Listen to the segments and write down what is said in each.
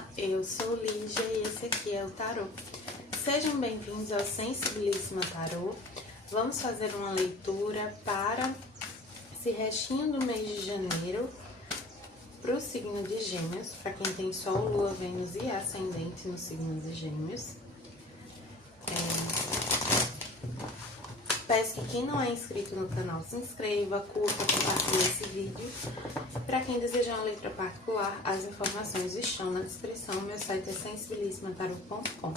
Olá, eu sou Lígia e esse aqui é o Tarô. Sejam bem-vindos ao Sensibilíssima Tarô. Vamos fazer uma leitura para esse restinho do mês de janeiro para o signo de Gêmeos, para quem tem Sol, Lua, Vênus e Ascendente no signo de Gêmeos. Peço que quem não é inscrito no canal se inscreva, curta, compartilhe esse vídeo. Para quem desejar uma leitura particular, as informações estão na descrição. Meu site é sensibilissimataru.com.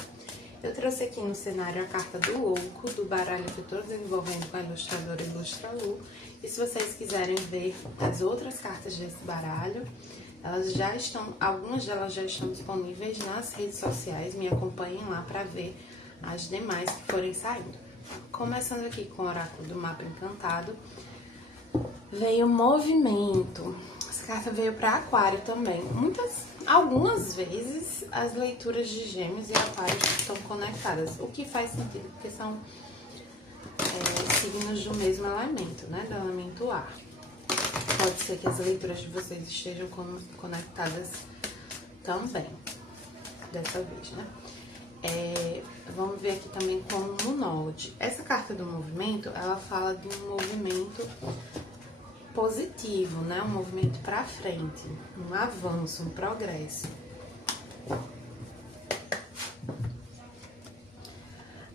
Eu trouxe aqui no cenário a carta do Louco, do baralho que eu estou desenvolvendo com a ilustradora Ilustra Lu. E se vocês quiserem ver as outras cartas desse baralho, algumas delas já estão disponíveis nas redes sociais. Me acompanhem lá para ver as demais que forem saindo. Começando aqui com o oráculo do mapa encantado, veio movimento. Essa carta veio para Aquário também. Algumas vezes as leituras de Gêmeos e Aquário estão conectadas, o que faz sentido porque são signos do mesmo elemento, né? Do elemento ar. Pode ser que as leituras de vocês estejam conectadas também, dessa vez, né? Vamos ver aqui também como no Node. Essa carta do movimento, ela fala de um movimento positivo, né? Um movimento para frente, um avanço, um progresso.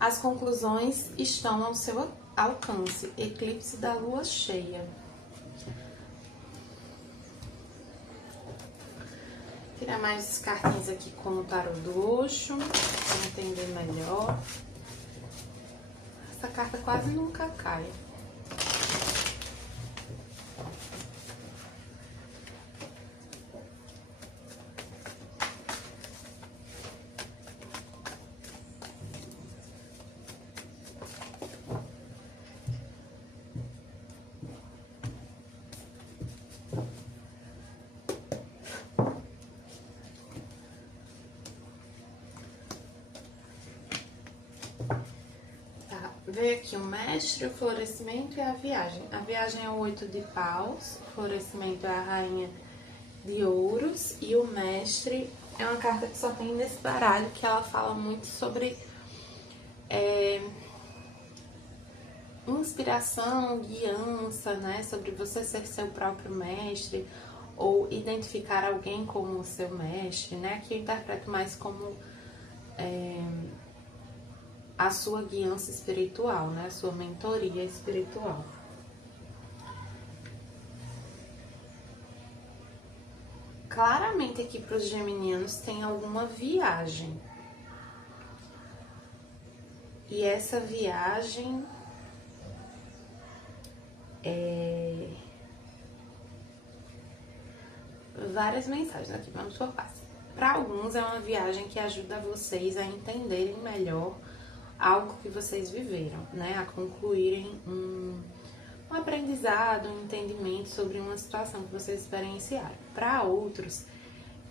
As conclusões estão ao seu alcance. Eclipse da lua cheia. Tirar mais cartinhas aqui com o tarô do Osho, para entender melhor. Essa carta quase nunca cai. Veio aqui o mestre, o florescimento e a viagem. A viagem é o 8 de paus, o florescimento é a rainha de ouros e o mestre é uma carta que só tem nesse baralho, que ela fala muito sobre inspiração, guiança, né? Sobre você ser seu próprio mestre ou identificar alguém como o seu mestre, né? Que eu interpreto mais como a sua guiança espiritual, né? A sua mentoria espiritual. Claramente aqui para os geminianos tem alguma viagem. E essa viagem várias mensagens aqui, vamos por partes. Para alguns é uma viagem que ajuda vocês a entenderem melhor algo que vocês viveram, né? A concluírem um aprendizado, um entendimento sobre uma situação que vocês experienciaram. Para outros,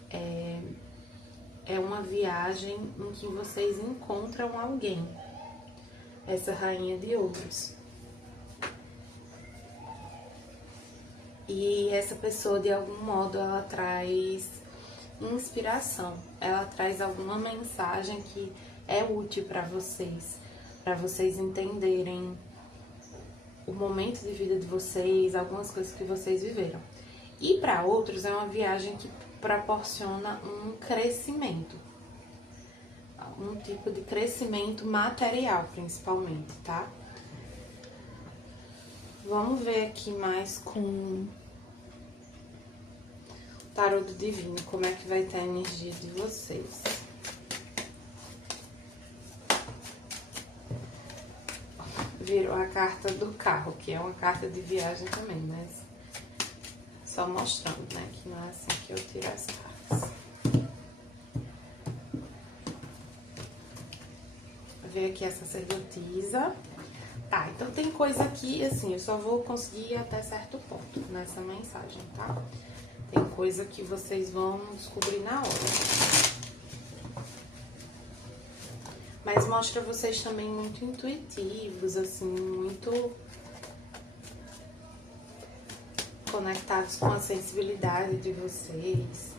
é uma viagem em que vocês encontram alguém. Essa rainha de ouros. E essa pessoa, de algum modo, ela traz inspiração. Ela traz alguma mensagem que é útil para vocês entenderem o momento de vida de vocês, algumas coisas que vocês viveram. E para outros é uma viagem que proporciona um crescimento, um tipo de crescimento material, principalmente, tá? Vamos ver aqui mais com o tarô do divino, como é que vai estar a energia de vocês. Virou a carta do carro, que é uma carta de viagem também, mas só mostrando, né, que não é assim que eu tiro as cartas. Vou ver aqui a sacerdotisa. Tá, então tem coisa aqui, assim, eu só vou conseguir ir até certo ponto nessa mensagem, tá? Tem coisa que vocês vão descobrir na hora. Mas mostra vocês também muito intuitivos, assim, muito conectados com a sensibilidade de vocês.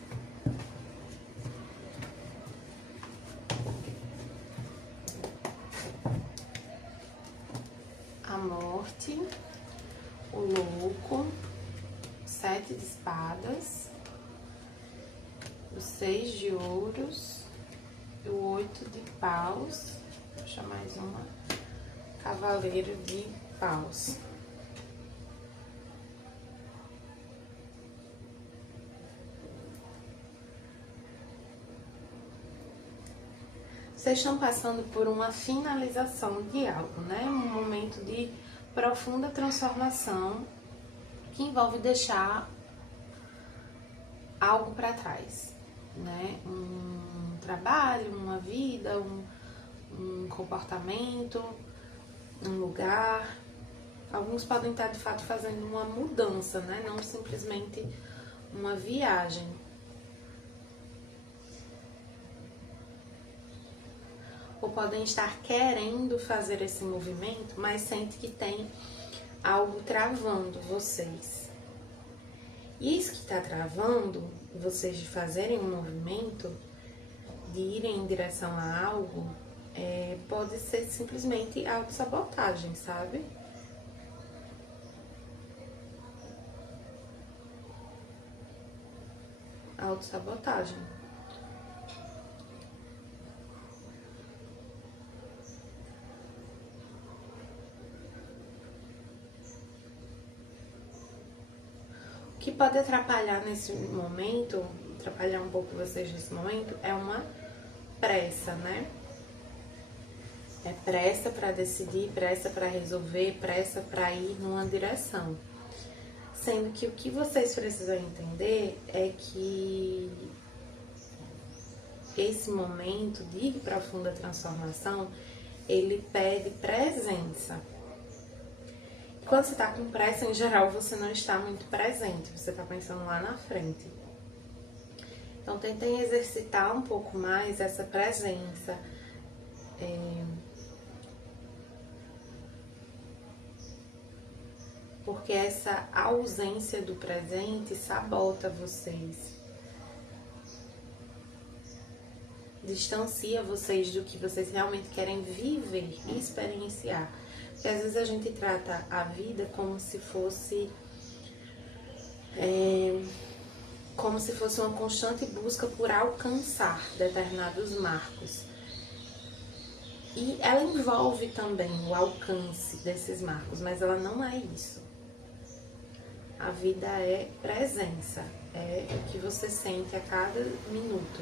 Morte, o Louco, 7 de Espadas, o 6 de Ouros, o 8 de Paus, vou achar mais uma, Cavaleiro de Paus. Vocês estão passando por uma finalização de algo, né? Um momento de profunda transformação que envolve deixar algo para trás, né? Um trabalho, uma vida, um comportamento, um lugar. Alguns podem estar de fato fazendo uma mudança, né? Não simplesmente uma viagem. Ou podem estar querendo fazer esse movimento, mas sente que tem algo travando vocês. E isso que está travando vocês de fazerem um movimento, de irem em direção a algo, pode ser simplesmente autossabotagem, sabe? Autossabotagem. O que pode atrapalhar nesse momento, atrapalhar um pouco vocês nesse momento, é uma pressa, né? É pressa para decidir, pressa para resolver, pressa para ir numa direção. Sendo que o que vocês precisam entender é que esse momento de profunda transformação, ele pede presença. Quando você está com pressa, em geral, você não está muito presente, você está pensando lá na frente. Então, tentem exercitar um pouco mais essa presença. Porque essa ausência do presente sabota vocês. Distancia vocês do que vocês realmente querem viver e experienciar. Porque às vezes a gente trata a vida como se fosse uma constante busca por alcançar determinados marcos. E ela envolve também o alcance desses marcos, mas ela não é isso. A vida é presença, é o que você sente a cada minuto.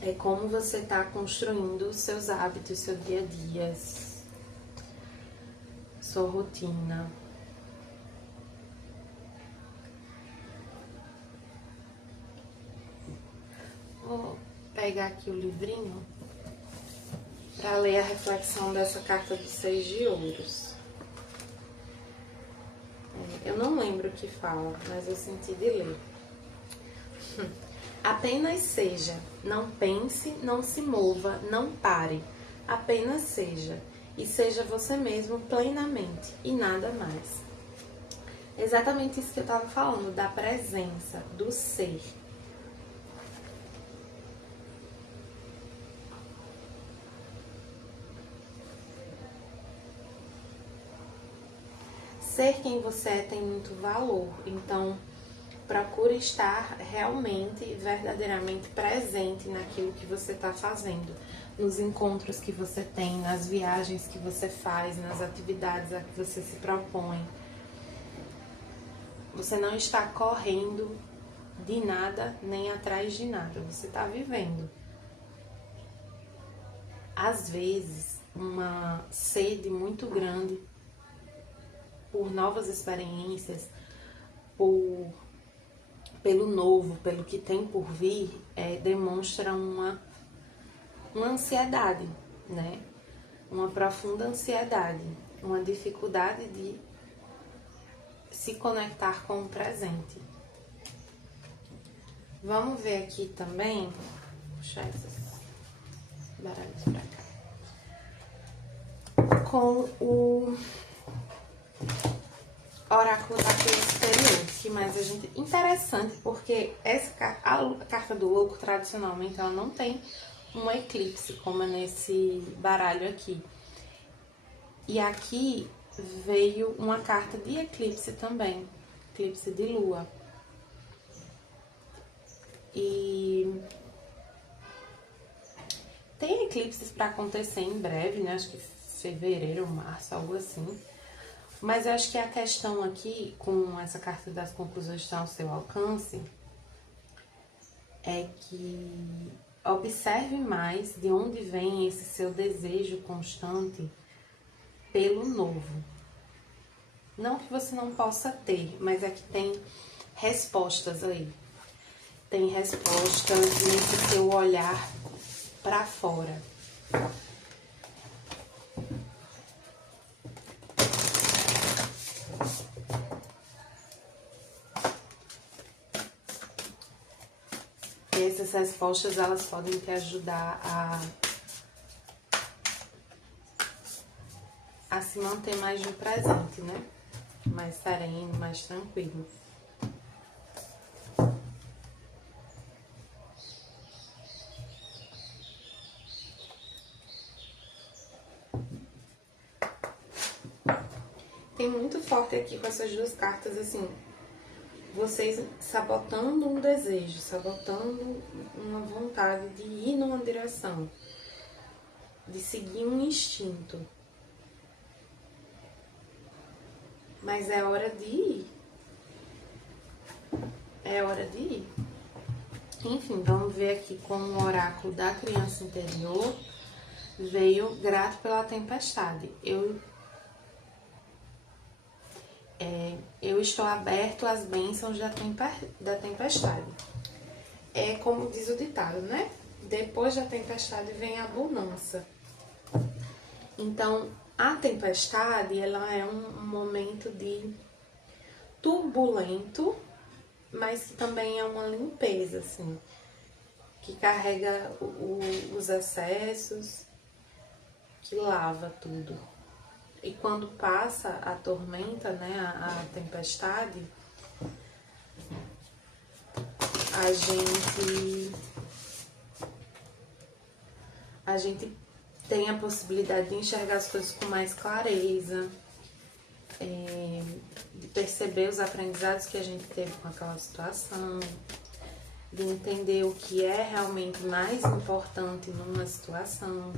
É como você está construindo os seus hábitos, seu dia a dia, sua rotina. Vou pegar aqui o livrinho para ler a reflexão dessa carta dos 6 de Ouros. Eu não lembro o que fala, mas eu senti de ler. Apenas seja, não pense, não se mova, não pare. Apenas seja, e seja você mesmo plenamente, e nada mais. Exatamente isso que eu estava falando, da presença, do ser. Ser quem você é tem muito valor, então procure estar realmente, verdadeiramente presente naquilo que você está fazendo, nos encontros que você tem, nas viagens que você faz, nas atividades a que você se propõe. Você não está correndo de nada, nem atrás de nada, você está vivendo. Às vezes, uma sede muito grande por novas experiências, pelo novo, pelo que tem por vir, demonstra uma ansiedade, né? Uma profunda ansiedade, uma dificuldade de se conectar com o presente. Vamos ver aqui também, vou puxar esses baralhos pra cá, com o oráculo da cor exterior, que mais a gente... Interessante, porque a carta do louco, tradicionalmente, ela não tem um eclipse, como é nesse baralho aqui. E aqui veio uma carta de eclipse também, eclipse de lua. E tem eclipses para acontecer em breve, né? Acho que fevereiro, março, algo assim. Mas eu acho que a questão aqui, com essa carta das conclusões que estão ao seu alcance, é que observe mais de onde vem esse seu desejo constante pelo novo. Não que você não possa ter, mas é que tem respostas aí. Tem respostas nesse seu olhar para fora. Essas respostas, elas podem te ajudar a se manter mais no presente, né? Mais sereno, mais tranquilo. Tem muito forte aqui com essas duas cartas, assim, vocês sabotando um desejo, sabotando uma vontade de ir numa direção, de seguir um instinto. Mas é hora de ir. É hora de ir. Enfim, vamos ver aqui com o oráculo da criança interior. Veio grato pela tempestade. Eu estou aberto às bênçãos da tempestade. É como diz o ditado, né? Depois da tempestade vem a bonança. Então, a tempestade, ela é um momento de turbulento, mas que também é uma limpeza, assim, que carrega os excessos, que lava tudo. E quando passa a tormenta, né, a tempestade, a gente tem a possibilidade de enxergar as coisas com mais clareza, de perceber os aprendizados que a gente teve com aquela situação, de entender o que é realmente mais importante numa situação.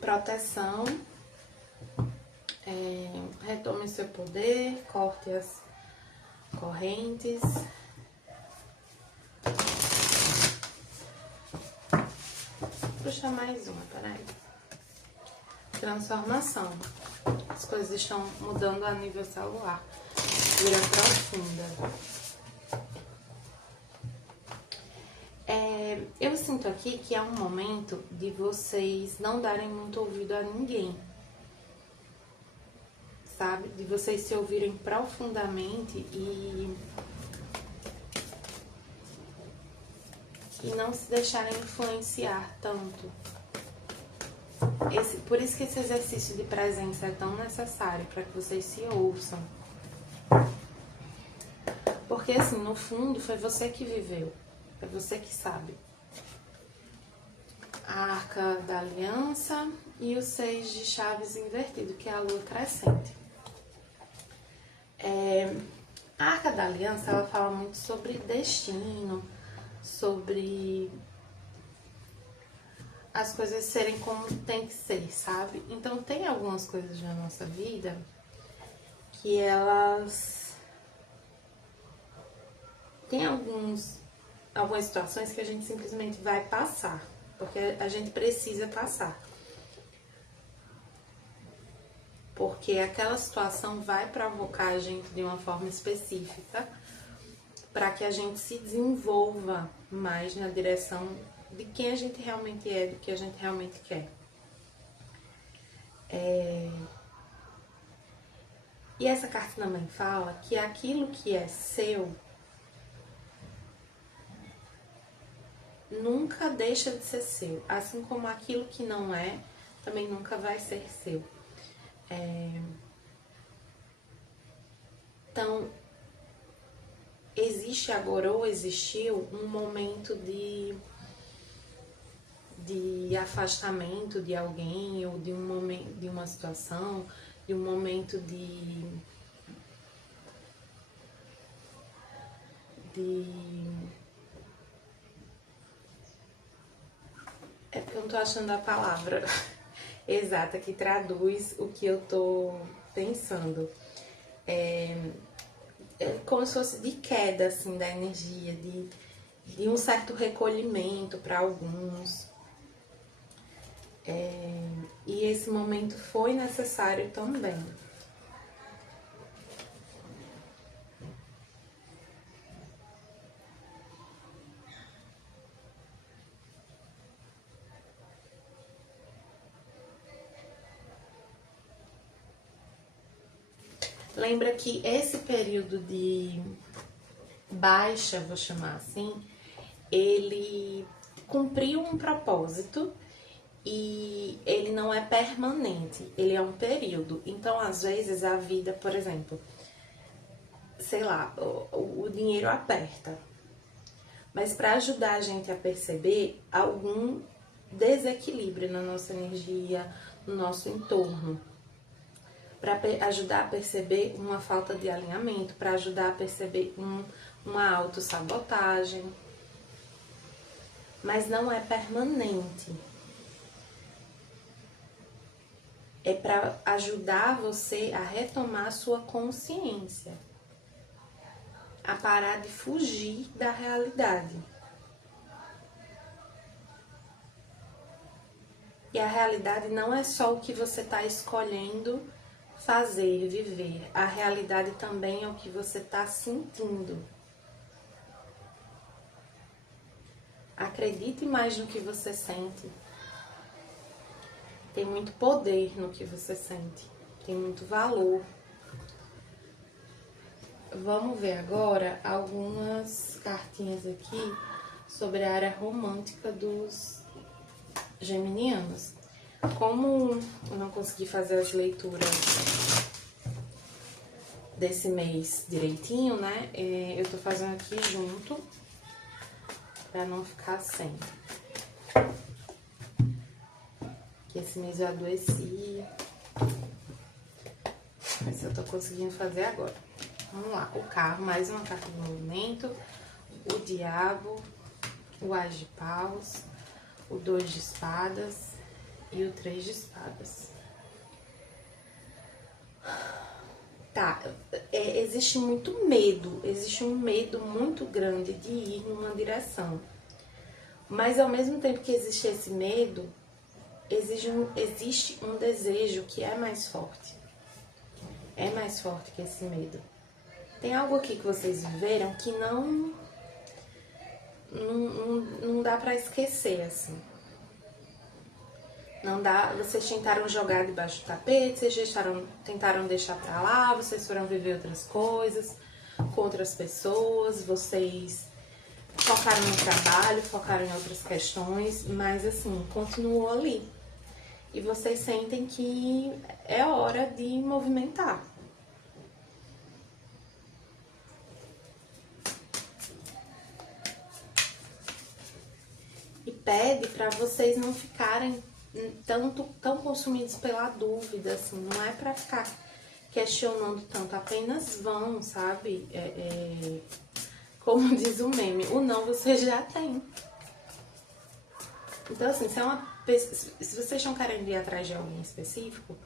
Proteção, retome seu poder, corte as correntes. Puxa mais uma, peraí. Transformação. As coisas estão mudando a nível celular. Vira profunda. Eu sinto aqui que é um momento de vocês não darem muito ouvido a ninguém. Sabe? De vocês se ouvirem profundamente e não se deixarem influenciar tanto. Por isso que esse exercício de presença é tão necessário, para que vocês se ouçam. Porque assim, no fundo, foi você que viveu, é você que sabe. A Arca da Aliança e o 6 de chaves invertido, que é a lua crescente. A Arca da Aliança, ela fala muito sobre destino, sobre as coisas serem como tem que ser, sabe? Então tem algumas coisas na nossa vida que elas tem algumas situações que a gente simplesmente vai passar, porque a gente precisa passar. Porque aquela situação vai provocar a gente de uma forma específica para que a gente se desenvolva mais na direção de quem a gente realmente é, do que a gente realmente quer. E essa carta também fala que aquilo que é seu nunca deixa de ser seu, assim como aquilo que não é, também nunca vai ser seu. Então, existe agora ou existiu um momento de de afastamento de alguém ou de um momento, de uma situação, de um momento de é porque eu não tô achando a palavra exata que traduz o que eu tô pensando. É como se fosse de queda, assim, da energia, de um certo recolhimento para alguns. E esse momento foi necessário também. Lembra que esse período de baixa, vou chamar assim, ele cumpriu um propósito e ele não é permanente, ele é um período. Então, às vezes, a vida, por exemplo, sei lá, o dinheiro aperta, mas para ajudar a gente a perceber algum desequilíbrio na nossa energia, no nosso entorno, para ajudar a perceber uma falta de alinhamento, para ajudar a perceber uma autossabotagem, mas não é permanente. É para ajudar você a retomar sua consciência, a parar de fugir da realidade. E a realidade não é só o que você está escolhendo fazer, viver. A realidade também é o que você está sentindo. Acredite mais no que você sente. Tem muito poder no que você sente. Tem muito valor. Vamos ver agora algumas cartinhas aqui sobre a área romântica dos geminianos. Como eu não consegui fazer as leituras desse mês direitinho, né? Eu tô fazendo aqui junto pra não ficar sem. Que esse mês eu adoeci. Mas se eu tô conseguindo fazer agora. Vamos lá, o carro, mais uma carta de movimento, o diabo, o as de paus, o 2 de espadas e o 3 de espadas. Tá, existe muito medo, existe um medo muito grande de ir numa direção. Mas ao mesmo tempo que existe esse medo, existe um desejo que é mais forte. É mais forte que esse medo. Tem algo aqui que vocês viveram que não dá pra esquecer, assim. Não dá, vocês tentaram jogar debaixo do tapete, vocês tentaram deixar pra lá, vocês foram viver outras coisas, com outras pessoas, vocês focaram no trabalho, focaram em outras questões, mas assim, continuou ali. E vocês sentem que é hora de movimentar. E pede para vocês não ficarem tão consumidos pela dúvida, assim, não é para ficar questionando tanto, apenas vão, sabe? Como diz o meme, o não você já tem. Então, assim, se vocês estão querendo ir atrás de alguém específico,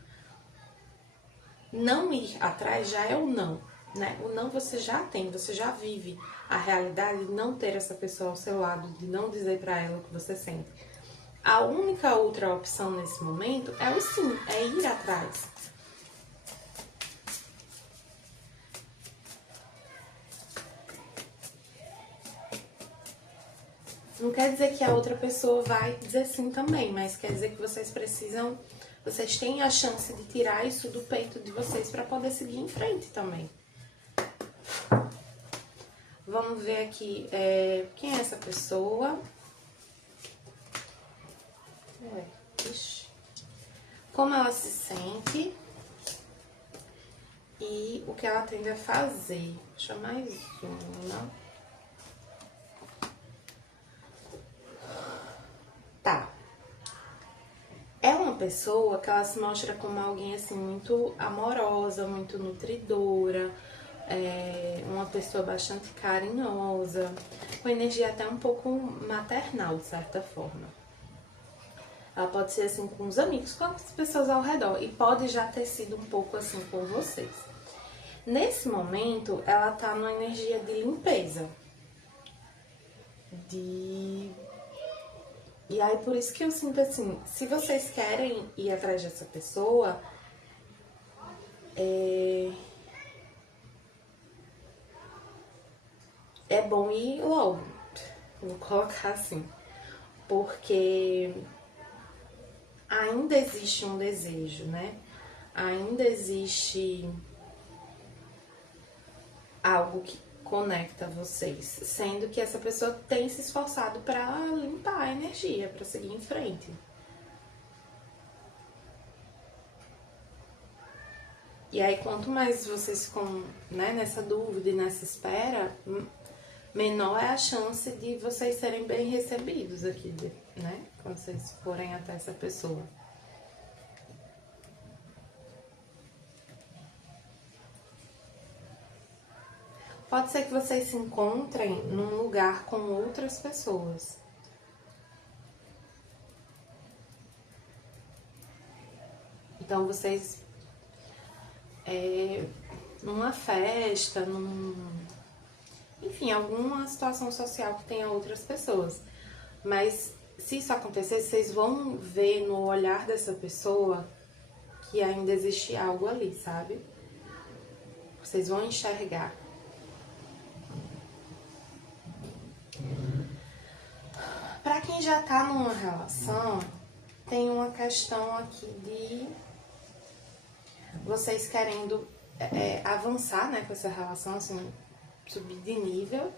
não ir atrás já é o não, né? O não você já tem, você já vive a realidade de não ter essa pessoa ao seu lado, de não dizer pra ela o que você sente. A única outra opção nesse momento é o sim, é ir atrás. Não quer dizer que a outra pessoa vai dizer sim também, mas quer dizer que vocês têm a chance de tirar isso do peito de vocês para poder seguir em frente também. Vamos ver aqui, quem é essa pessoa? Como ela se sente e o que ela tende a fazer. Deixa eu mais uma. Tá, pessoa que ela se mostra como alguém assim muito amorosa, muito nutridora, uma pessoa bastante carinhosa, com energia até um pouco maternal, de certa forma. Ela pode ser assim com os amigos, com as pessoas ao redor, e pode já ter sido um pouco assim com vocês. Nesse momento, ela tá numa energia de limpeza. E aí, por isso que eu sinto assim, se vocês querem ir atrás dessa pessoa, é bom ir logo. Vou colocar assim. Porque ainda existe um desejo, né? Ainda existe algo que conecta vocês, sendo que essa pessoa tem se esforçado para limpar a energia, para seguir em frente. E aí, quanto mais vocês ficam, né, nessa dúvida e nessa espera, menor é a chance de vocês serem bem recebidos aqui, né? Quando vocês forem até essa pessoa. Pode ser que vocês se encontrem num lugar com outras pessoas. Então, vocês... numa festa, enfim, alguma situação social que tenha outras pessoas. Mas, se isso acontecer, vocês vão ver no olhar dessa pessoa que ainda existe algo ali, sabe? Vocês vão enxergar. Pra quem já tá numa relação, tem uma questão aqui de vocês querendo avançar, né, com essa relação, assim, subir de nível,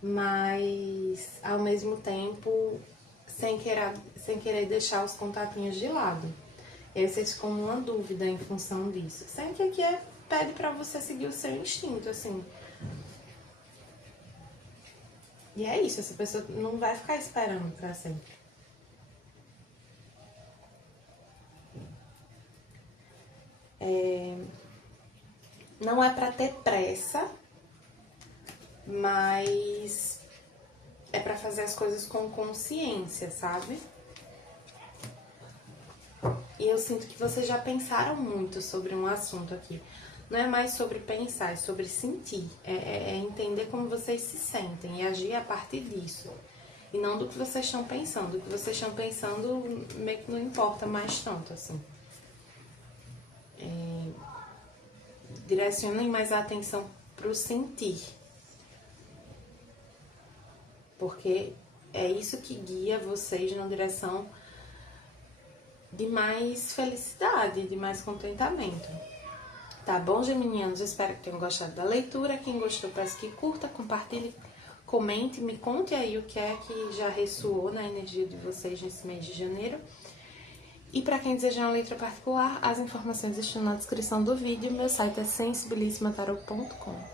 mas ao mesmo tempo sem querer deixar os contatinhos de lado. E aí vocês ficam numa dúvida em função disso. Sendo que aqui pede pra você seguir o seu instinto, assim. E é isso, essa pessoa não vai ficar esperando pra sempre. Não é pra ter pressa, mas é pra fazer as coisas com consciência, sabe? E eu sinto que vocês já pensaram muito sobre um assunto aqui. Não é mais sobre pensar, é sobre sentir. É entender como vocês se sentem e agir a partir disso. E não do que vocês estão pensando. O que vocês estão pensando meio que não importa mais tanto, assim. Direcionem mais a atenção pro sentir. Porque é isso que guia vocês na direção de mais felicidade, de mais contentamento. Tá bom, geminianos? Eu espero que tenham gostado da leitura. Quem gostou, peço que curta, compartilhe, comente, me conte aí o que é que já ressoou na energia de vocês nesse mês de janeiro. E para quem desejar uma letra particular, as informações estão na descrição do vídeo. Meu site é sensibilissimataroto.com.